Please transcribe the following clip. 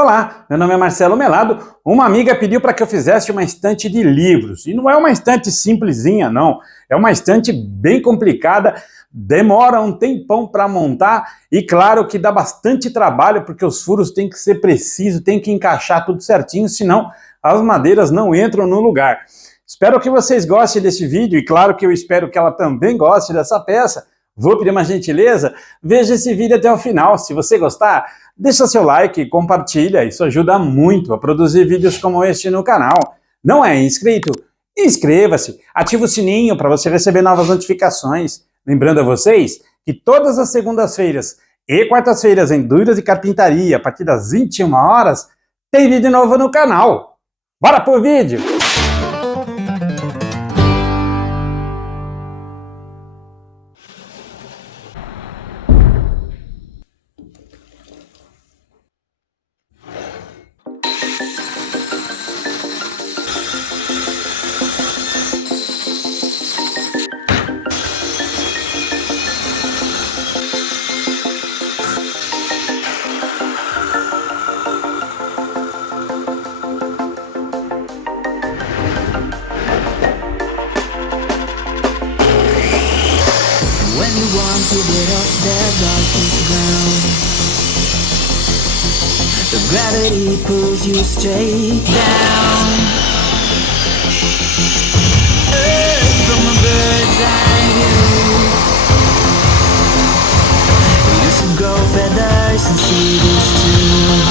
Olá, meu nome é Marcelo Melado. Uma amiga pediu para que eu fizesse uma estante de livros. E não é uma estante simplesinha, não. É uma estante bem complicada, demora um tempão para montar e claro que dá bastante trabalho porque os furos têm que ser precisos, tem que encaixar tudo certinho, senão as madeiras não entram no lugar. Espero que vocês gostem desse vídeo e claro que eu espero que ela também goste dessa peça. Vou pedir uma gentileza, veja esse vídeo até o final. Se você gostar, deixa seu like e compartilha, isso ajuda muito a produzir vídeos como este no canal. Não é inscrito? Inscreva-se, ative o sininho para você receber novas notificações. Lembrando a vocês que todas as segundas-feiras e quartas-feiras em dúvidas de carpintaria, a partir das 21 horas, tem vídeo novo no canal. Bora pro vídeo! When you want to get off that darkest ground, the gravity pulls you straight down. From a bird's eye view, you should grow feathers and see this too.